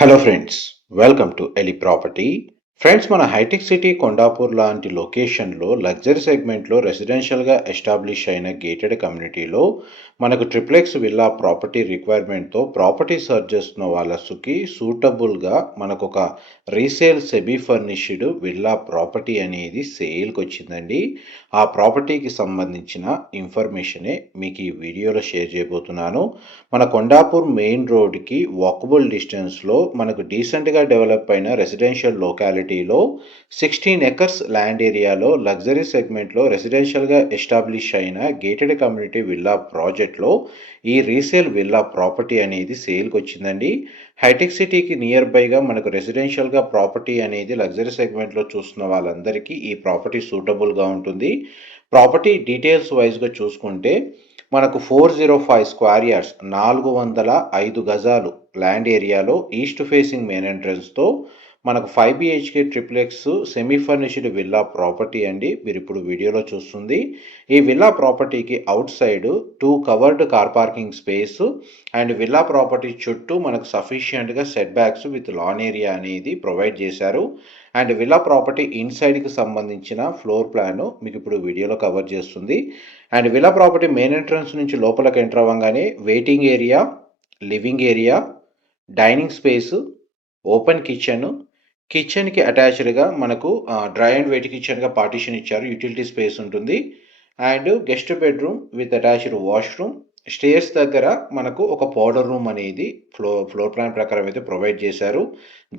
Hello friends, welcome to Eli property. Friends, మన హైటెక్ City Kondapur లాంటి లొకేషన్లో లగ్జరీ సెగ్మెంట్లో రెసిడెన్షియల్గా ఎస్టాబ్లిష్ అయిన గేటెడ్ కమ్యూనిటీలో మనకు ట్రిప్లెక్స్ విల్లా ప్రాపర్టీ రిక్వైర్మెంట్తో ప్రాపర్టీ సర్చ్ చేస్తున్న వాళ్ళకి సూటబుల్గా మనకు ఒక resale semi furnished villa property అనేది సేల్కి వచ్చిందండి. ఆ ప్రాపర్టీకి సంబంధించిన ఇన్ఫర్మేషనే మీకు ఈ వీడియోలో షేర్ చేయబోతున్నాను. మన కొండాపూర్ మెయిన్ రోడ్కి వాకబుల్ డిస్టెన్స్లో మనకు డీసెంట్గా డెవలప్ అయిన రెసిడెన్షియల్ లొకాలిటీలో 16 ఎకర్స్ ల్యాండ్ ఏరియాలో లగ్జరీ సెగ్మెంట్లో రెసిడెన్షియల్గా ఎస్టాబ్లిష్ అయిన గేటెడ్ కమ్యూనిటీ విల్లా ప్రాజెక్ట్లో ఈ రీసేల్ విల్లా ప్రాపర్టీ అనేది సేల్కి వచ్చిందండి. హైటెక్ సిటీకి నియర్ బైగా మనకు రెసిడెన్షియల్గా ప్రాపర్టీ అనేది లగ్జరీ సెగ్మెంట్లో చూస్తున్న వాళ్ళందరికీ ఈ ప్రాపర్టీ సూటబుల్గా ఉంటుంది. ప్రాపర్టీ డీటెయిల్స్ వైజ్గా చూసుకుంటే మనకు 405 స్క్వేర్ యార్డ్స్ 405 గజాలు ల్యాండ్ ఏరియాలో ఈస్ట్ ఫేసింగ్ మెయిన్ ఎంట్రన్స్తో మనకు 5 BHK triplex semi furnished villa property అండి. మీరు ఇప్పుడు వీడియోలో చూస్తుంది ఈ విల్లా ప్రాపర్టీకి outside 2 covered car parking space and villa property చుట్టూ మనకు సఫిషియంట్గా setbacks with lawn area అనేది ప్రొవైడ్ చేశారు. అండ్ విల్లా ప్రాపర్టీ ఇన్సైడ్కి సంబంధించిన ఫ్లోర్ ప్లాన్ మీకు ఇప్పుడు వీడియోలో కవర్ చేస్తుంది. And villa property main entrance నుంచి లోపలికి ఎంటర్ అవ్వగానే waiting area, living area, dining space, open కిచెన్కి అటాచ్డ్గా మనకు డ్రై అండ్ వెయిట్ కిచెన్గా పార్టీషన్ ఇచ్చారు. యూటిలిటీ స్పేస్ ఉంటుంది. And guest bedroom with attached washroom, stairs దగ్గర మనకు ఒక పౌడర్ రూమ్ అనేది ఫ్లోర్ ప్లాన్ ప్రకారం అయితే ప్రొవైడ్ చేశారు.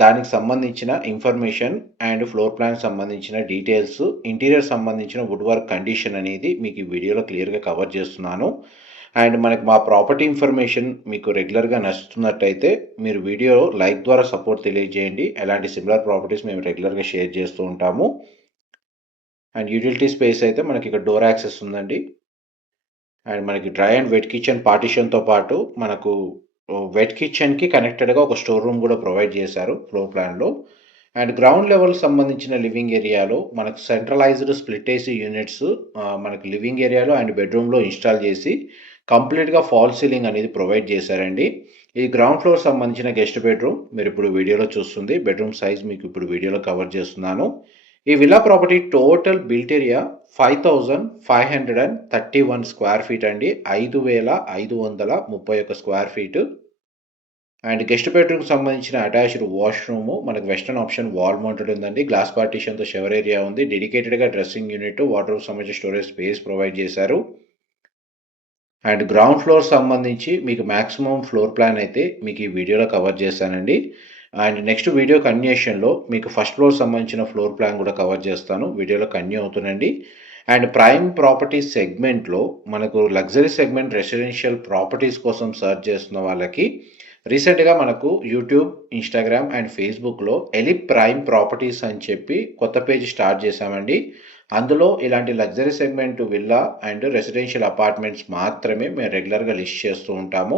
దానికి సంబంధించిన ఇన్ఫర్మేషన్ అండ్ ఫ్లోర్ ప్లాన్ సంబంధించిన డీటెయిల్స్, ఇంటీరియర్ సంబంధించిన వుడ్ వర్క్ కండిషన్ అనేది మీకు ఈ వీడియోలో క్లియర్గా కవర్ చేస్తున్నాను. అండ్ మనకి మా ప్రాపర్టీ ఇన్ఫర్మేషన్ మీకు రెగ్యులర్గా నచ్చుతున్నట్టయితే మీరు వీడియో లైక్ ద్వారా సపోర్ట్ తెలియజేయండి. ఎలాంటి సిమిలర్ ప్రాపర్టీస్ మేము రెగ్యులర్గా షేర్ చేస్తూ ఉంటాము. అండ్ యూటిలిటీ స్పేస్ అయితే మనకి ఇక్కడ డోర్ యాక్సెస్ ఉందండి. అండ్ మనకి డ్రై అండ్ వెట్ కిచెన్ పార్టిషన్తో పాటు మనకు వెట్ కిచెన్కి కనెక్టెడ్గా ఒక స్టోర్ రూమ్ కూడా ప్రొవైడ్ చేశారు ఫ్లోర్ ప్లాన్లో. అండ్ గ్రౌండ్ లెవెల్ సంబంధించిన లివింగ్ ఏరియాలో మనకు సెంట్రలైజ్డ్ స్ప్లిట్ ఏసీ యూనిట్స్ మనకి లివింగ్ ఏరియాలో అండ్ బెడ్రూమ్లో ఇన్స్టాల్ చేసి కంప్లీట్గా ఫాల్ సీలింగ్ అనేది ప్రొవైడ్ చేశారండి. ఈ గ్రౌండ్ ఫ్లోర్ సంబంధించిన గెస్ట్ బెడ్రూమ్ మీరు ఇప్పుడు వీడియోలో చూస్తుంది. బెడ్రూమ్ సైజ్ మీకు ఇప్పుడు వీడియోలో కవర్ చేస్తున్నాను. ఈ villa property total built area 5531 square feet అండి. 5531 స్క్వేర్ ఫీట్. అండ్ గెస్ట్ బెడ్రూమ్కి సంబంధించిన అటాచ్డ్ వాష్రూమ్ మనకు వెస్టర్న్ ఆప్షన్ వాల్ మౌంటెడ్ ఉందండి. గ్లాస్ పార్టీషన్తో షవర్ ఏరియా ఉంది. డెడికేటెడ్గా డ్రెస్సింగ్ యూనిట్, వాటర్ సంబంధించిన స్టోరేజ్ స్పేస్ ప్రొవైడ్ చేశారు. అండ్ గ్రౌండ్ ఫ్లోర్ సంబంధించి మీకు మ్యాక్సిమం ఫ్లోర్ ప్లాన్ అయితే మీకు ఈ వీడియోలో కవర్ చేశానండి. అండ్ నెక్స్ట్ వీడియో కంటిన్యూషన్లో మీకు ఫస్ట్ ఫ్లోర్ సంబంధించిన ఫ్లోర్ ప్లాన్ కూడా కవర్ చేస్తాను. వీడియోలో కంటిన్యూ అవుతుందండి. అండ్ ప్రైమ్ ప్రాపర్టీ సెగ్మెంట్లో మనకు లగ్జరీ సెగ్మెంట్ రెసిడెన్షియల్ ప్రాపర్టీస్ కోసం సర్చ్ చేస్తున్న వాళ్ళకి రీసెంట్గా మనకు యూట్యూబ్, ఇన్స్టాగ్రామ్ అండ్ ఫేస్బుక్లో ఎలి ప్రైమ్ ప్రాపర్టీస్ అని చెప్పి కొత్త పేజ్ స్టార్ట్ చేశామండి. అందులో ఇలాంటి luxury segment villa and residential apartments మాత్రమే మేము రెగ్యులర్గా లిస్ట్ చేస్తూ ఉంటాము.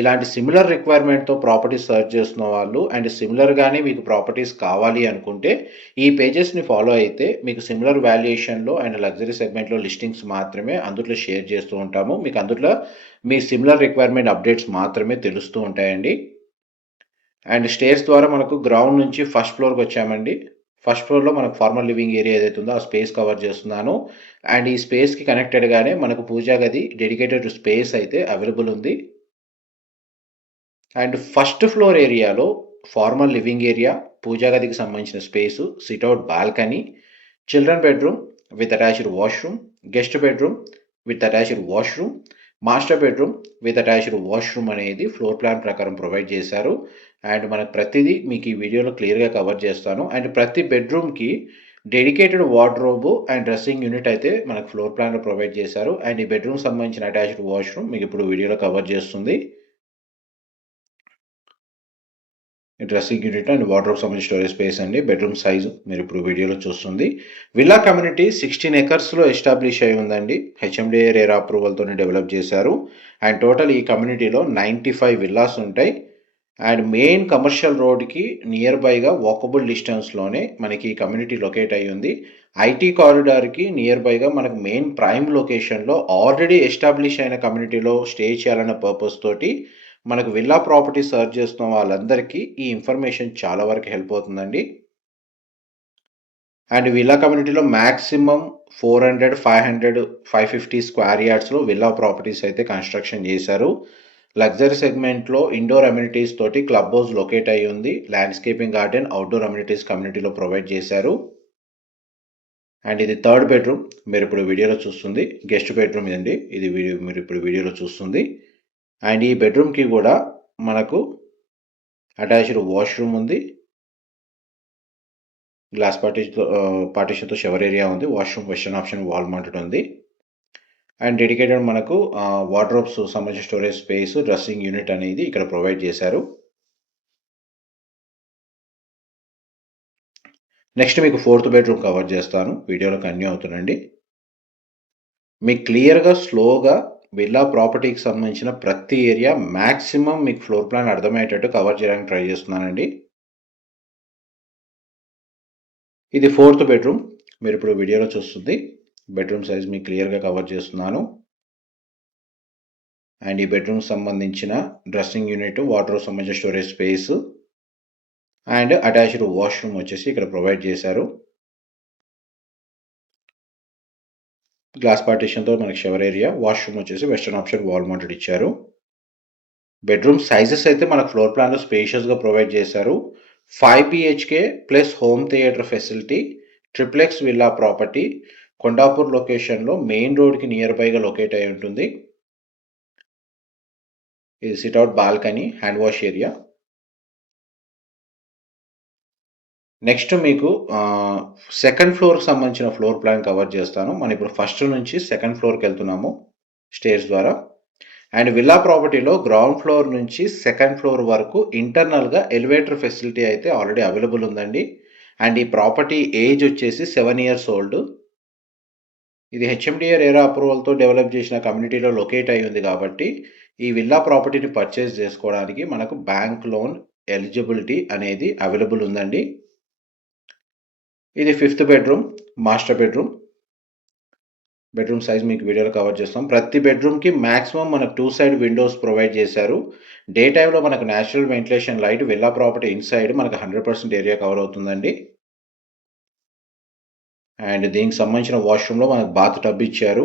ఇలాంటి సిమిలర్ రిక్వైర్మెంట్తో ప్రాపర్టీస్ సర్చ్ చేస్తున్న వాళ్ళు అండ్ సిమిలర్గానే మీకు ప్రాపర్టీస్ కావాలి అనుకుంటే ఈ పేజెస్ని ఫాలో అయితే మీకు సిమిలర్ వాల్యుయేషన్లో అండ్ లగ్జరీ సెగ్మెంట్లో లిస్టింగ్స్ మాత్రమే అందులో షేర్ చేస్తూ ఉంటాము. మీకు అందులో మీ సిమిలర్ రిక్వైర్మెంట్ అప్డేట్స్ మాత్రమే తెలుస్తూ ఉంటాయండి. అండ్ స్టేర్స్ ద్వారా మనకు గ్రౌండ్ నుంచి ఫస్ట్ ఫ్లోర్కి వచ్చామండి. ఫస్ట్ ఫ్లోర్లో మనకు ఫార్మల్ లివింగ్ ఏరియా ఏదైతే ఉందో ఆ స్పేస్ కవర్ చేస్తున్నాను. అండ్ ఈ స్పేస్కి కనెక్టెడ్గానే మనకు పూజా గది డెడికేటెడ్ స్పేస్ అయితే అవైలబుల్ ఉంది. అండ్ ఫస్ట్ ఫ్లోర్ ఏరియాలో ఫార్మల్ లివింగ్ ఏరియా, పూజా గదికి సంబంధించిన space, sit-out balcony, children bedroom with attached washroom, guest bedroom with attached washroom, master bedroom with attached washroom అనేది ఫ్లోర్ ప్లాన్ ప్రకారం ప్రొవైడ్ చేశారు. అండ్ మనకు ప్రతిదీ మీకు ఈ వీడియోలో క్లియర్గా కవర్ చేస్తాను. అండ్ ప్రతి బెడ్రూమ్కి dedicated wardrobe and dressing unit అయితే మనకు ఫ్లోర్ ప్లాన్లో ప్రొవైడ్ చేశారు. అండ్ ఈ బెడ్రూమ్ సంబంధించిన అటాచ్డ్ వాష్రూమ్ మీకు ఇప్పుడు వీడియోలో కవర్ చేస్తుంది. డ్రెస్సింగ్ యూనిట్ అండ్ వార్డ్రోబ్ సంబంధించిన స్టోరేజ్ స్పేస్ అండి. బెడ్రూమ్ సైజు మీరు ఇప్పుడు వీడియోలో చూస్తుంది. విల్లా కమ్యూనిటీ 16 ఎకర్స్లో ఎస్టాబ్లిష్ అయి ఉందండి. హెచ్ఎండిఏ రేరా అప్రూవల్తో డెవలప్ చేశారు. అండ్ టోటల్ ఈ కమ్యూనిటీలో 95 విల్లాస్ ఉంటాయి. అండ్ మెయిన్ కమర్షియల్ రోడ్కి నియర్ బైగా వాకబుల్ డిస్టెన్స్లోనే మనకి ఈ కమ్యూనిటీ లొకేట్ అయ్యి ఉంది. ఐటీ కారిడార్కి నియర్ బైగా మనకు మెయిన్ ప్రైమ్ లొకేషన్లో ఆల్రెడీ ఎస్టాబ్లిష్ అయిన కమ్యూనిటీలో స్టే చేయాలన్న పర్పస్ తోటి మనకు విల్లా ప్రాపర్టీ సెర్చ్ చేస్తున్న వాళ్ళందరికీ ఈ ఇన్ఫర్మేషన్ చాలా వరకు హెల్ప్ అవుతుందండి. అండ్ విల్లా కమ్యూనిటీలో మాక్సిమం 400, 500, 550 స్క్వేర్ యార్డ్స్లో విల్లా ప్రాపర్టీస్ అయితే కన్స్ట్రక్షన్ చేశారు. లగ్జరీ సెగ్మెంట్లో ఇండోర్ అమ్యూనిటీస్ తోటి క్లబ్ హౌస్ లొకేట్ అయ్యి ఉంది. ల్యాండ్స్కేపింగ్ గార్డెన్, అవుట్డోర్ అమ్యూనిటీస్ కమ్యూనిటీలో ప్రొవైడ్ చేశారు. అండ్ ఇది థర్డ్ బెడ్రూమ్. మీరు ఇప్పుడు వీడియోలో చూస్తుంది గెస్ట్ బెడ్రూమ్ ఇదండి. ఇది మీరు ఇప్పుడు వీడియోలో చూస్తుంది. అండ్ ఈ బెడ్రూమ్కి కూడా మనకు అటాచ్డ్ వాష్రూమ్ ఉంది. గ్లాస్ పార్టీషన్తో షవర్ ఏరియా ఉంది. Washroom western option wall mounted ఉంది. అండ్ డెడికేటెడ్ మనకు వార్డ్రోబ్స్ సంబంధించిన స్టోరేజ్ స్పేస్, డ్రెస్సింగ్ యూనిట్ అనేది ఇక్కడ ప్రొవైడ్ చేశారు. నెక్స్ట్ మీకు ఫోర్త్ బెడ్రూమ్ కవర్ చేస్తాను. వీడియోలో కంటిన్యూ అవుతుందండి. మీకు క్లియర్గా స్లోగా విల్లా ప్రాపర్టీకి సంబంధించిన ప్రతి ఏరియా మ్యాక్సిమం మీకు ఫ్లోర్ ప్లాన్ అర్థమయ్యేటట్టు కవర్ చేయడానికి ట్రై చేస్తున్నానండి. ఇది ఫోర్త్ బెడ్రూమ్. మీరు ఇప్పుడు వీడియోలో చూస్తుంది. బెడ్రూమ్ సైజ్ మీకు క్లియర్గా కవర్ చేస్తున్నాను. అండ్ ఈ బెడ్రూమ్ సంబంధించిన డ్రెస్సింగ్ యూనిట్, వార్డ్రోబ్ సంబంధించిన storage space and attached washroom వచ్చేసి ఇక్కడ ప్రొవైడ్ చేశారు. గ్లాస్ పార్టీషన్తో మనకి షవర్ ఏరియా, వాష్రూమ్ వచ్చేసి వెస్టర్న్ ఆప్షన్ వాల్ మౌంటెడ్ ఇచ్చారు. బెడ్రూమ్ సైజెస్ అయితే మనకు ఫ్లోర్ ప్లాన్లో స్పేషియస్గా ప్రొవైడ్ చేశారు. 5 BHK plus home theatre facility, triplex villa property, Kondapur లొకేషన్లో మెయిన్ రోడ్కి నియర్ బైగా లొకేట్ అయి ఉంటుంది. ఇది sit-out balcony, hand wash area. Next మీకు సెకండ్ ఫ్లోర్కి సంబంధించిన ఫ్లోర్ ప్లాన్ కవర్ చేస్తాను. మనం ఇప్పుడు ఫస్ట్ నుంచి సెకండ్ ఫ్లోర్కి వెళ్తున్నాము స్టేర్స్ ద్వారా. అండ్ విల్లా ప్రాపర్టీలో గ్రౌండ్ ఫ్లోర్ నుంచి సెకండ్ ఫ్లోర్ వరకు ఇంటర్నల్గా ఎలివేటర్ ఫెసిలిటీ అయితే ఆల్రెడీ అవైలబుల్ ఉందండి. అండ్ ఈ ప్రాపర్టీ ఏజ్ వచ్చేసి 7 years ఓల్డ్. ఇది HMDA రేరా అప్రూవల్తో డెవలప్ చేసిన కమ్యూనిటీలో లొకేట్ అయి ఉంది కాబట్టి ఈ విల్లా ప్రాపర్టీని పర్చేస్ చేసుకోవడానికి మనకు బ్యాంక్ లోన్ ఎలిజిబిలిటీ అనేది అవైలబుల్ ఉందండి. ఇది fifth bedroom, master bedroom. Bedroom size మీకు వీడియోలో కవర్ చేస్తాం. ప్రతి బెడ్రూమ్కి మ్యాక్సిమం మనకు 2 side విండోస్ ప్రొవైడ్ చేశారు. డే టైంలో మనకు natural ventilation light villa property inside మనకు 100% ఏరియా కవర్ అవుతుందండి. అండ్ దీనికి సంబంధించిన వాష్రూమ్లో మనకు బాత్ టబ్ ఇచ్చారు.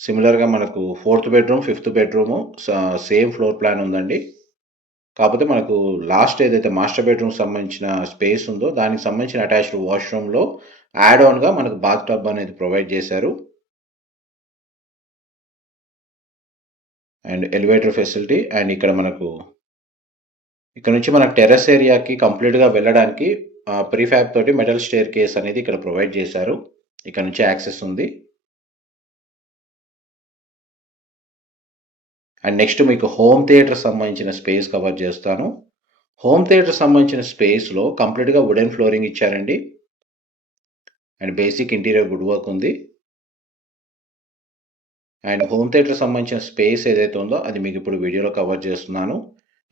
సిమిలర్గా మనకు fourth bedroom, fifth bedroom same floor plan ఉందండి. కాకపోతే మనకు లాస్ట్ ఏదైతే మాస్టర్ బెడ్రూమ్ సంబంధించిన స్పేస్ ఉందో దానికి సంబంధించిన అటాచ్డ్ వాష్రూమ్లో యాడ్ ఆన్గా మనకు బాత్ టబ్ అనేది ప్రొవైడ్ చేశారు. And elevator facility. అండ్ ఇక్కడ నుంచి మనకు టెర్రస్ ఏరియాకి కంప్లీట్గా వెళ్ళడానికి ప్రీఫ్యాబ్ తోటి మెటల్ స్టేర్ కేస్ అనేది ఇక్కడ ప్రొవైడ్ చేశారు. ఇక్కడ నుంచి యాక్సెస్ ఉంది. అండ్ నెక్స్ట్ మీకు హోమ్ థియేటర్ సంబంధించిన స్పేస్ కవర్ చేస్తాను. హోమ్ థియేటర్ సంబంధించిన స్పేస్లో కంప్లీట్గా వుడెన్ ఫ్లోరింగ్ ఇచ్చారండి. And basic interior wood work ఉంది. అండ్ హోమ్ థియేటర్ సంబంధించిన స్పేస్ ఏదైతే ఉందో అది మీకు ఇప్పుడు వీడియోలో కవర్ చేస్తున్నాను.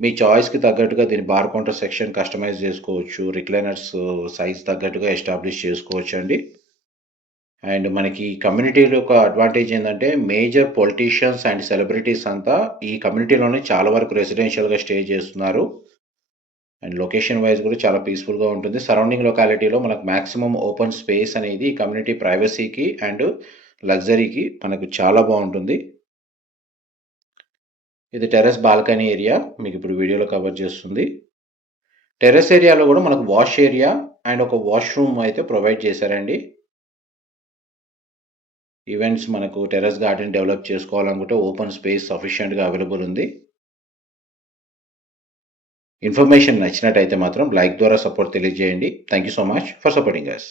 మీ చాయిస్కి తగ్గట్టుగా దీని బార్ కౌంటర్ సెక్షన్ కస్టమైజ్ చేసుకోవచ్చు. రిక్లైనర్స్ సైజ్ తగ్గట్టుగా ఎస్టాబ్లిష్ చేసుకోవచ్చు అండి. అండ్ మనకి కమ్యూనిటీలో ఒక అడ్వాంటేజ్ ఏంటంటే మేజర్ పొలిటీషియన్స్ అండ్ సెలబ్రిటీస్ అంతా ఈ కమ్యూనిటీలోనే చాలా వరకు రెసిడెన్షియల్గా స్టే చేస్తున్నారు. అండ్ లొకేషన్ వైజ్ కూడా చాలా పీస్ఫుల్గా ఉంటుంది. సరౌండింగ్ లొకాలిటీలో మనకు మ్యాక్సిమం ఓపెన్ స్పేస్ అనేది ఈ కమ్యూనిటీ ప్రైవసీకి అండ్ లగ్జరీకి మనకు చాలా బాగుంటుంది. ఇది టెర్రస్ బాల్కనీ ఏరియా మీకు ఇప్పుడు వీడియోలో కవర్ చేస్తుంది. టెర్రస్ ఏరియాలో కూడా మనకు వాష్ ఏరియా అండ్ ఒక వాష్రూమ్ అయితే ప్రొవైడ్ చేశారండి. ఈవెంట్స్ మనకు టెర్రస్ గార్డెన్ డెవలప్ చేసుకోవాలనుకుంటే ఓపెన్ స్పేస్ సఫిషియెంట్గా అవైలబుల్ ఉంది. ఇన్ఫర్మేషన్ నచ్చినట్టయితే మాత్రం లైక్ ద్వారా సపోర్ట్ తెలియజేయండి. Thank you so much for supporting us.